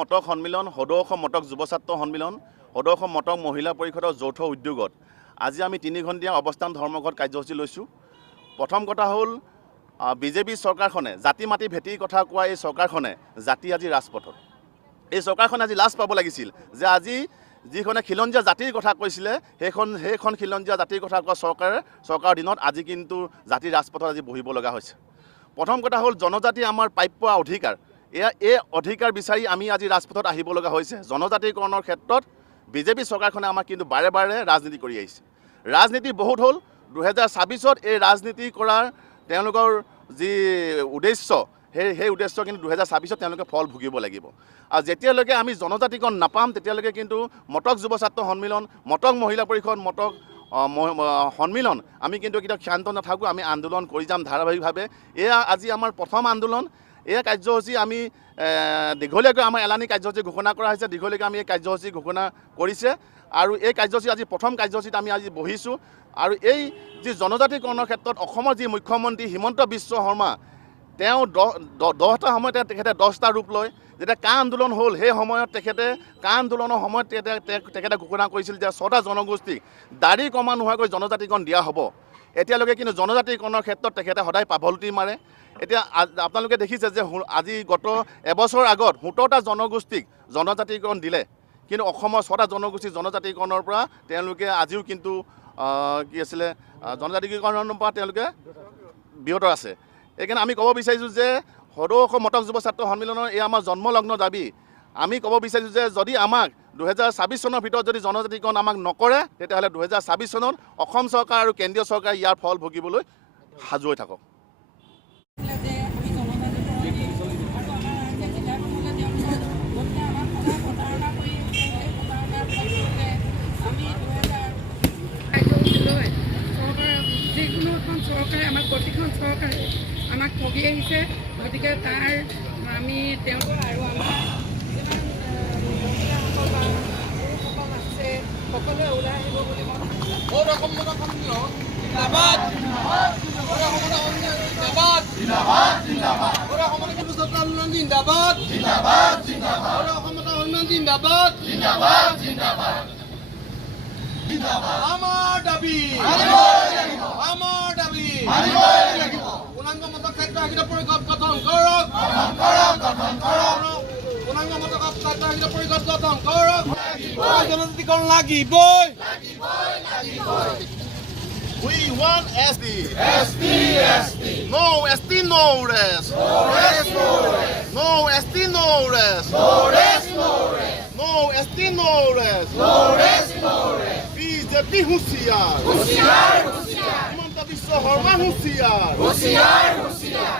মটক সন্মিলন, সদৌ অসম মটক যুৱ ছাত্ৰ সন্মিলন, সদৌ অসম মটক মহিলা পৰিষদৰ যৌথ উদ্যোগত আজি আমি 3 ঘণ্টীয়া অৱস্থান ধৰ্মঘট কাৰ্যসূচী লৈছোঁ। প্ৰথম কথা হ'ল বিজেপি চৰকাৰখনে জাতি মাটি ভেটিৰ কথা কোৱা এই চৰকাৰখনে জাতি আজি ৰাজপথত। এই চৰকাৰখনে আজি লাজ পাব লাগিছিল যে আজি যিখনে খিলঞ্জীয়া জাতিৰ কথা কৈছিলে সেইখন খিলঞ্জীয়া জাতিৰ কথা কোৱা চৰকাৰৰ দিনত আজি কিন্তু জাতিৰ ৰাজপথত আজি বহিব লগা হৈছে। প্ৰথম কথা হ'ল জনজাতি আমাৰ প্ৰাপ্য অধিকাৰ, এই অধিকাৰ বিচাৰি আমি আজি ৰাজপথত আহিব লগা হৈছে। জনজাতিকৰণৰ ক্ষেত্ৰত বিজেপি চৰকাৰখনে আমাক কিন্তু বাৰে বাৰে ৰাজনীতি কৰি আহিছে। ৰাজনীতি বহুত হ'ল। 2026ত এই ৰাজনীতি কৰাৰ তেওঁলোকৰ যি উদ্দেশ্য সেই উদ্দেশ্য কিন্তু 2026ত তেওঁলোকে ফল ভুগিব লাগিব। আৰু যেতিয়ালৈকে আমি জনজাতিকৰণ নাপাম তেতিয়ালৈকে কিন্তু মটক যুৱ ছাত্ৰ সন্মিলন, মটক মহিলা পৰিষদ, মটক সন্মিলন আমি কিন্তু কেতিয়াও ক্ষান্ত নাথাকোঁ। আমি আন্দোলন কৰি যাম ধাৰাবাহিকভাৱে। এয়া আজি আমাৰ প্ৰথম আন্দোলন। এই কাৰ্যসূচী আমি দীঘলীয়াকৈ আমাৰ এলানি কাৰ্যসূচী ঘোষণা কৰা হৈছে। দীঘলীয়াকৈ আমি এই কাৰ্যসূচী ঘোষণা কৰিছে আৰু এই কাৰ্যসূচী আজি প্ৰথম কাৰ্যসূচীত আমি আজি বহিছোঁ। আৰু এই যি জনজাতিকৰণৰ ক্ষেত্ৰত অসমৰ যি মুখ্যমন্ত্ৰী হিমন্ত বিশ্ব শৰ্মা, তেওঁ 10টা সময়তে তেখেতে 10টা ৰূপ লয়। যেতিয়া কা আন্দোলন হ'ল সেই সময়ত তেখেতে কা আন্দোলনৰ সময়ত তেখেতে ঘোষণা কৰিছিল যে 6টা জনগোষ্ঠীক দাড়ি কমা নোহোৱাকৈ জনজাতিকৰণ দিয়া হ'ব। এতিয়ালৈকে কিন্তু জনজাতিকৰণৰ ক্ষেত্ৰত তেখেতে সদায় পাভলতি মাৰে। এতিয়া আপোনালোকে দেখিছে যে আজি গত এবছৰ আগত 17টা জনগোষ্ঠীক জনজাতিকৰণ দিলে, কিন্তু অসমৰ 6টা জনগোষ্ঠী জনজাতিকৰণৰ পৰা তেওঁলোকে আজিও কিন্তু কি আছিলে জনজাতিকৰণৰ পৰা তেওঁলোকে বিৰত আছে। সেইকাৰণে আমি ক'ব বিচাৰিছোঁ যে সদৌ অসম মটক যুৱ ছাত্ৰ সন্মিলনৰ এই আমাৰ জন্মলগ্ন দাবী। আমি ক'ব বিচাৰিছোঁ যে যদি আমাক 2026 চনৰ ভিতৰত যদি জনজাতিকৰণ আমাক নকৰে তেতিয়াহ'লে 2026 চনত অসম চৰকাৰ আৰু কেন্দ্ৰীয় চৰকাৰে ইয়াৰ ফল ভুগিবলৈ সাজু হৈ থাকক। যিকোনো এখন চৰকাৰে আমাক প্ৰতিখন চৰকাৰে আমাক ঠগি আহিছে। গতিকে তাৰ আমি তেওঁলোকৰ আৰু আমাৰ যিমান মহিলাসকল বা পুৰুষসকল আছে সকলোৱে ওলাই আহিব বুলি মই আমাৰ দাবী পূৰ্ণাংগ মটক খাদ্য আহিত পৰিষদ গঠন কৰক। পূৰ্ণাংগ মটক খাদ্য আহিত পৰিষদ গঠন কৰক। জনজাতিকৰণ লাগিবই। We want SD. No SD, no rest. No SD, no rest. No SD, no rest. BJP হুঁচিয়াৰ। Himanta Biswa Sarma হুঁচিয়াৰ।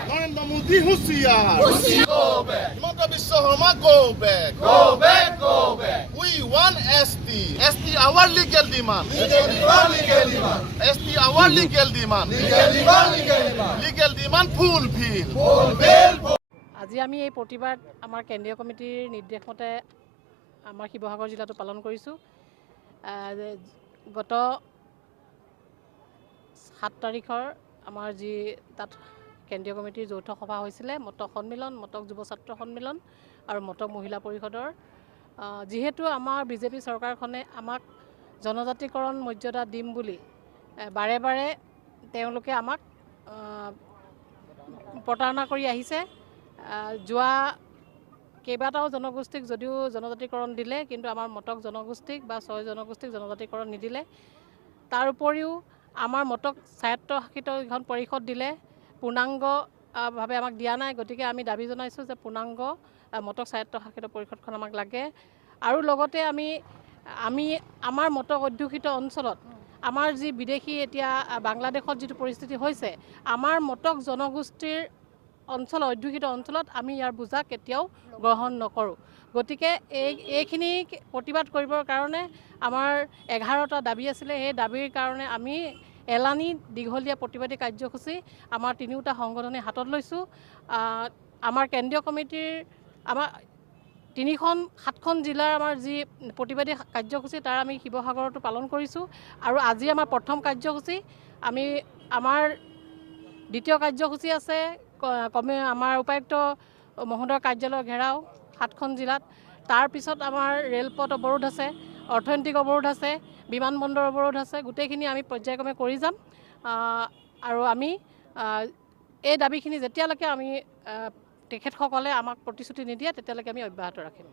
Narendra Modi হুঁচিয়াৰ। Himanta Biswa Sarma go back. We want SD. SD our legal demand. SD our legal demand. Legal demand fulfill. আজি আমি এই প্ৰতিবাদ আমাৰ কেন্দ্ৰীয় কমিটিৰ নিৰ্দেশ মতে আমাৰ শিৱসাগৰ জিলাটো পালন কৰিছোঁ। গত 7 তাৰিখৰ আমাৰ যি তাত কেন্দ্ৰীয় কমিটিৰ যৌথ সভা হৈছিলে, মটক সন্মিলন, মটক যুৱ ছাত্ৰ সন্মিলন আৰু মটক মহিলা পৰিষদৰ। যিহেতু আমাৰ বিজেপি চৰকাৰখনে আমাক জনজাতিকৰণ মৰ্যাদা দিম বুলি বাৰে বাৰে তেওঁলোকে আমাক প্ৰতাৰণা কৰি আহিছে। যোৱা কেইবাটাও জনগোষ্ঠীক যদিও জনজাতিকৰণ দিলে, কিন্তু আমাৰ মটক জনগোষ্ঠীক বা 6 জনগোষ্ঠীক জনজাতিকৰণ নিদিলে। তাৰ উপৰিও আমাৰ মটক স্বায়ত্তশাসিত এখন পৰিষদ দিলে, পূৰ্ণাংগভাৱে আমাক দিয়া নাই। গতিকে আমি দাবী জনাইছোঁ যে পূৰ্ণাংগ মটক স্বায়ত্তশাসিত পৰিষদখন আমাক লাগে। আৰু লগতে আমি আমাৰ মটক অধ্যুষিত অঞ্চলত আমাৰ যি বিদেশী এতিয়া বাংলাদেশত যিটো পৰিস্থিতি হৈছে, আমাৰ মটক জনগোষ্ঠীৰ অঞ্চল অধ্যুষিত অঞ্চলত আমি ইয়াৰ বোজা কেতিয়াও গ্ৰহণ নকৰোঁ। গতিকে এইখিনি প্ৰতিবাদ কৰিবৰ কাৰণে আমাৰ 11টা দাবী আছিলে। সেই দাবীৰ কাৰণে আমি এলানি দীঘলীয়া প্ৰতিবাদী কাৰ্যসূচী আমাৰ 3টা সংগঠনে হাতত লৈছোঁ। আমাৰ কেন্দ্ৰীয় কমিটিৰ আমাৰ 7খন জিলাৰ আমাৰ যি প্ৰতিবাদী কাৰ্যসূচী তাৰ আমি শিৱসাগৰতো পালন কৰিছোঁ। আৰু আজি আমাৰ প্ৰথম কাৰ্যসূচী। আমাৰ দ্বিতীয় কাৰ্যসূচী আছে আমাৰ উপায়ুক্ত মহোদয়ৰ কাৰ্যালয় ঘেৰাও 7খন জিলাত। তাৰপিছত আমাৰ ৰেলপথ অৱৰোধ আছে, অৰ্থনৈতিক অৱৰোধ আছে, বিমানবন্দৰ অৱৰোধ আছে। গোটেইখিনি আমি পৰ্যায়ক্ৰমে কৰি যাম আৰু আমি এই দাবীখিনি যেতিয়ালৈকে আমি তেখেতসকলে আমাক প্ৰতিশ্ৰুতি নিদিয়ে তেতিয়ালৈকে আমি অব্যাহত ৰাখিম।